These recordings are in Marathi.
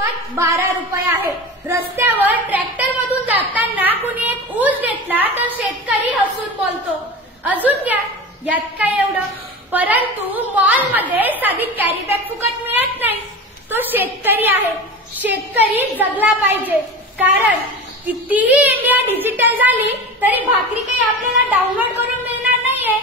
किंमत 12 रुपये आहे. रस्त्यावर ट्रॅक्टर मधून जाताना कुणी एक ऊस घेतला तर शेतकरी हसून बोलतो, अजून घ्या, यात काय एवढं. परंतु मॉल मध्ये साधी कॅरी बॅग फुकट मिळत नाही. तो शेतकरी आहे. शेतकरी जगला पाहिजे. कारण कितीही इंडिया डिजिटल झाली तरी भाकरी काही आपल्याला डाउनलोड करून मिळणार नाहीये.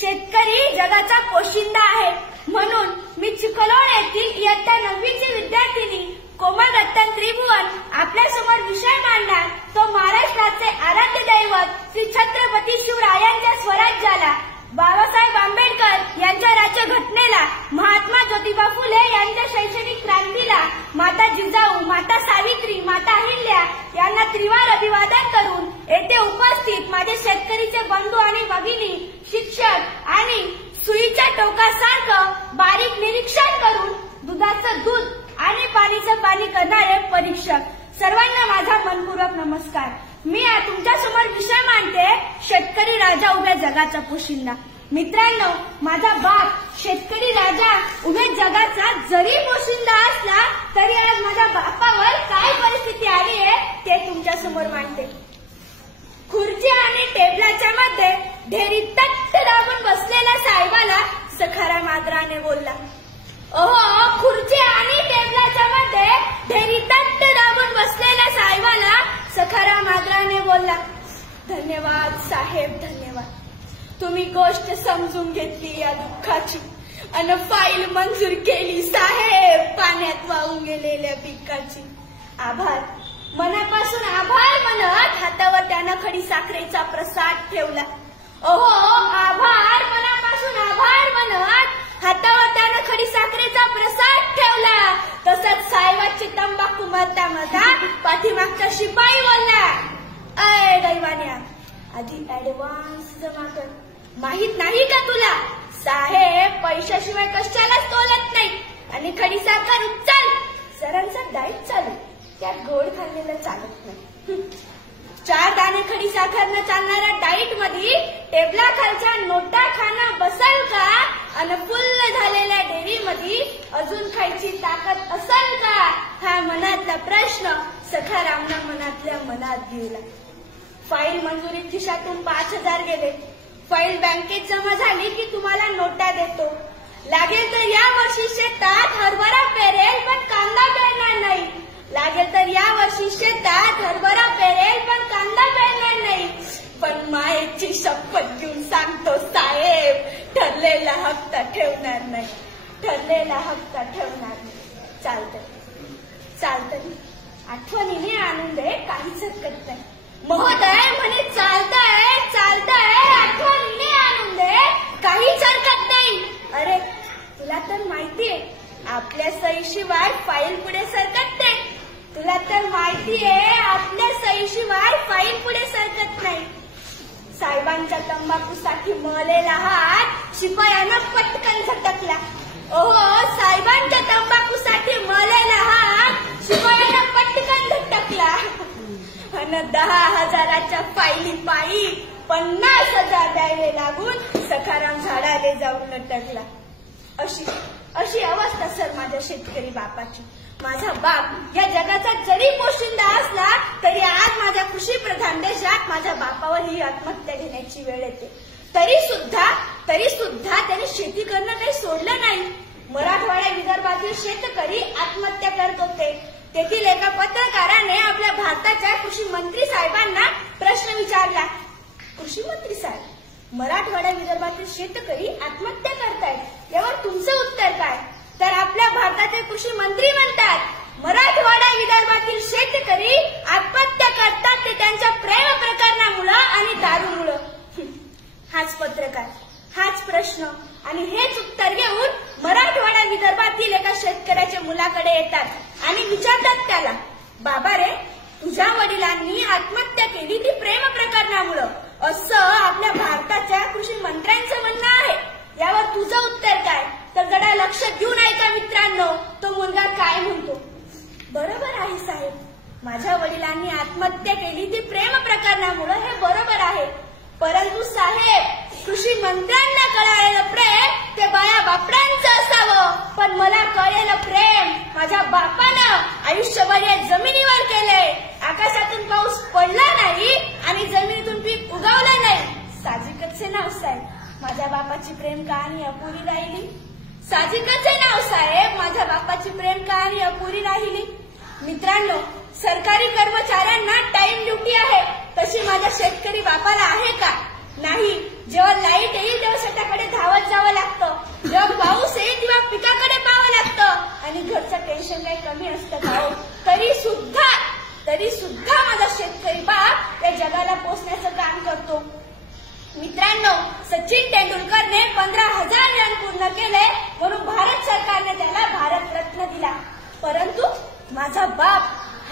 शेतकरी जगाचा पोशिंदा आहे. म्हणून मी चिखलोड येथील इयत्ता 9वीची विद्यार्थिनी कोमल रतन त्रिभुवन आपल्या समोर विषय मांडणार तो महाराष्ट्राचे आराध्य दैवत श्री छत्रपती शिवरायांच्या स्वराज्याला, बाबासाहेब आंबेडकर यांच्या राज्यघटनेला, महात्मा ज्योतिबा फुले यांच्या शैक्षणिक क्रांतीला, माता जिजाऊ, माता सावित्री, माता अहिल्या यांना त्रिवार अभिवादन करून येथे उपस्थित माझे शेतकरीचे बंधू आणि भगिनी, शिक्षक आणि सुईच्या टोकासारखं बारीक निरीक्षण करून दुधाचं दूध आणि पाणीचं पाणी करणारे परीक्षक सर्वांना माझा मनपूर्वक नमस्कार. मी तुमच्या समोर विषय मांडते शेतकरी राजा उभ्या जगाचा पोशिंदा. मित्रांनो, माझा बाप शेतकरी राजा उभ्या जगाचा जरी पोशिंदा असला तरी आज माझ्या बापावर काय परिस्थिती आली आहे ते तुमच्या समोर मांडते. खुर्ची आणि टेबलाच्या मध्ये ढेरी तट्ट दाबून बसलेल्या साहेबाला सखाराम आदराने बोलला. ओहो, खुर्ची आणि टेबलाच्या मध्ये ढेरी तट्ट दाबून बसलेल्या साहेबाला सखाराम आदराने बोलला. धन्यवाद साहेब, धन्यवाद. तुम्ही गोष्ट समजून घेतली या दुःखाची आणि फाईल मंजूर केली साहेब पाण्यात वाहून गेलेल्या पिकाची. आभार, मनापासून आभार म्हणत हातावर त्यानं खडी साखरेचा प्रसाद ठेवला. ओहो, आभार, मनापासून आभार म्हणत हातावर त्यानं खडी साखरेचा प्रसाद ठेवला. तसंच साहेबाची तंबाखू मरता मरता पाठीमागचा शिपाई बोलला, अय दैवान्या, आधी ऍडव्हान्स जमा कर. माहित नाही का तुला, साहेब पैशाशिवाय कशालाच तोलत नाही. आणि खडी साखर उचल. सरांचा डाएट चालू, त्यात गोड खाल्लेलं चालत नाही. 4 दाणे खडी साखरनं चालणाऱ्या डाईट मध्ये टेबला खालच्या नोटा खाणं बसल का आणि फुल्ल झालेल्या डेअरी मध्ये अजून खायची ताकद असल का, हा मनातला प्रश्न सखारामनं मनातल्या मनात घेऊला. फाईल मंजुरीत खिशातून 5,000 गेले. फाईल बँकेत जमा झाली की तुम्हाला नोटा देतो. लागेल तर या वर्षी शेतात हरभरा पेरेल पण कांदा पेरणार नाही. लागेल तर या वर्षी शेतात हरभरा पेरेल पण कांदा पेरणार नाही. पण मायेची शपथ घेऊन सांगतो साहेब, ठरलेला हप्ता ठेवणार नाही. ठरलेला हप्ता ठेवणार नाही. चालतंय चालतंय, आठवणीने आणून दे, काहीच हरकत नाही. महोदय म्हणे चालतंय चालतंय, आठवणीने आणून दे, काहीच हरकत नाही. अरे तुला तर माहितीये आपल्या सहीशिवाय फाईल पुढे सरकत नाही. तुला तर माहितीये आपल्या सहीशिवाय फाईल पुढे सरकत नाही. साहेबांच्या तंबाखूसाठी मळलेला हात शिपायानं पटकन झटकला. ओहो, साहेबांच्या तंबाखूसाठी मळलेला हात शिपायानं पटकन झटकला. आणि 10,000च्या फाईली पायी 50,000 द्यायला लागून सखाराम झाडाले जाऊन लटकला. अशी अवस्था सर माझ्या शेतकरी बापाची. माझा बाप या जगाचा जरी पोशिंदा असला तरी आज माझ्या कृषीप्रधान देशात माझ्या बापावर ही आत्महत्या घेण्याची वेळ येते. तरी सुद्धा त्याने शेती करणं काही सोडलं नाही. मराठवाड्या विदर्भातील शेतकरी आत्महत्या करत होते. तेथील एका पत्रकाराने आपल्या भारताच्या कृषी मंत्री साहेबांना प्रश्न विचारला, कृषी मंत्री साहेब, मराठवाड्या विदर्भातील शेतकरी आत्महत्या करतायत, यावर तुमचं उत्तर काय? तर आपल्या भारताचे कृषी मंत्री म्हणतात, मराठवाडा विदर्भातील शेतकरी आत्महत्या करतात ते त्यांच्या प्रेम प्रकरणामुळे आणि दारूमुळे. हाच पत्रकार, हाच प्रश्न आणि हेच उत्तर घेऊन मराठवाडा विदर्भातील एका शेतकऱ्याच्या मुलाकडे येतात आणि विचारतात त्याला, बाबा रे, तुझ्या वडिलांनी आत्महत्या केली ती प्रेम प्रकरणामुळे, असं आपल्या भारताच्या कृषी मंत्र्यांचं म्हणणं आहे. यावर तुझं उत्तर काय? तर जरा लक्ष देऊन ऐका मित्रांनो, तो मुलगा काय म्हणतो. बरोबर आहे साहेब, माझ्या वडिलांनी आत्महत्या केली ती प्रेम प्रकरणामुळे, हे बरोबर आहे. परंतु साहेब, कृषी मंत्र्यांना कळालेलं प्रेम ते बाया बापड्यांचं असावं, पण मला कळलेलं प्रेम माझ्या बापानं आयुष्यभर या जमिनीवर केलंय. आकाशातून पाऊस पडला नाही आणि जमिनीतून पीक उगवलं नाही. साहजिकच नाव साहेब, माझ्या बापाची प्रेम कहाणी अपुरी राहिली. साहजिकच नाव साहेब, माझ्या बापाची प्रेम कहाणी अपुरी राहिली. मित्रांनो, सरकारी कर्मचाऱ्यांना टाइम ड्युटी आहे, तशी माझ्या शेतकरी बापाला आहे का? नाही. जेव्हा लाईट येईल तेव्हा शेताकडे धावत जावं लागतं, जेव्हा पाऊस येईल तेव्हा पिकाकडे पाहावं लागतं आणि घरचं टेन्शन काही कमी असतं का? तरी सुद्धा माझा शेतकरी बाप या जगाला पोचण्याचं काम करतो. मित्रांनो, सचिन तेंडुलकरने 15,000 रन पूर्ण केले म्हणून भारत सरकारने त्याला भारतरत्न दिला. परंतु माझा बाप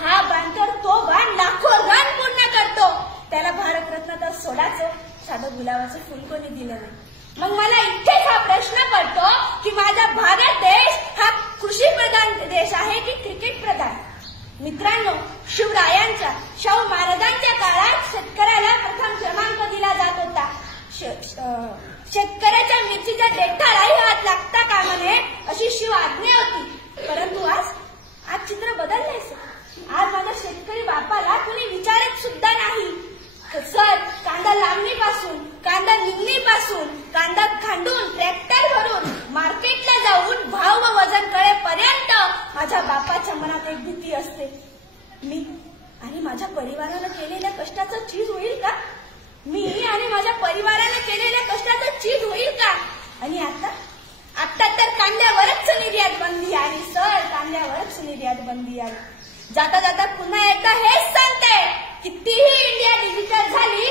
हा बांधकर तो बाण लाखो रन पूर्ण करतो. त्याला भारतरत्न तर सोडाचं, साधं गुलाबाचं फुल कोणी दिलं नाही. मग मला इथेच हा प्रश्न पडतो की माझा भारत देश हा कृषी प्रधान देश आहे की क्रिकेट प्रधान? मित्रांनो, शिवरायांच्या, शाहू महाराजांच्या काळात शेतकऱ्याला प्रथम क्रमांक दिला जात होता. शेतकऱ्याच्या मिरचीच्या देठालाही हात लागता कामा नये अशी शिव आज्ञा होती. परंतु आज चित्र बदललंय. आज माझ्या शेतकरी बापाला कुणी विचारत सुद्धा नाही. सर, कांदा लावणीपासून, कांदा निघणीपासून, कांदा खांडून, ट्रॅक्टर भरून, मार्केटला जाऊन भाव व वजन कळेपर्यंत माझ्या बापाच्या मनात एक भीती असते. मी आणि माझ्या परिवारानं केलेल्या कष्टाचं चीज होईल का? मी आणि माझ्या परिवारानं केलेल्या कष्टाचं चीज होईल का? आणि आता तर कांद्यावरच निर्यात बंदी आली सर, कांद्यावरच निर्यात बंदी आली. जाता जाता पुन्हा एकदा हेच सांगते, कितीही इंडिया डिजिटल झाली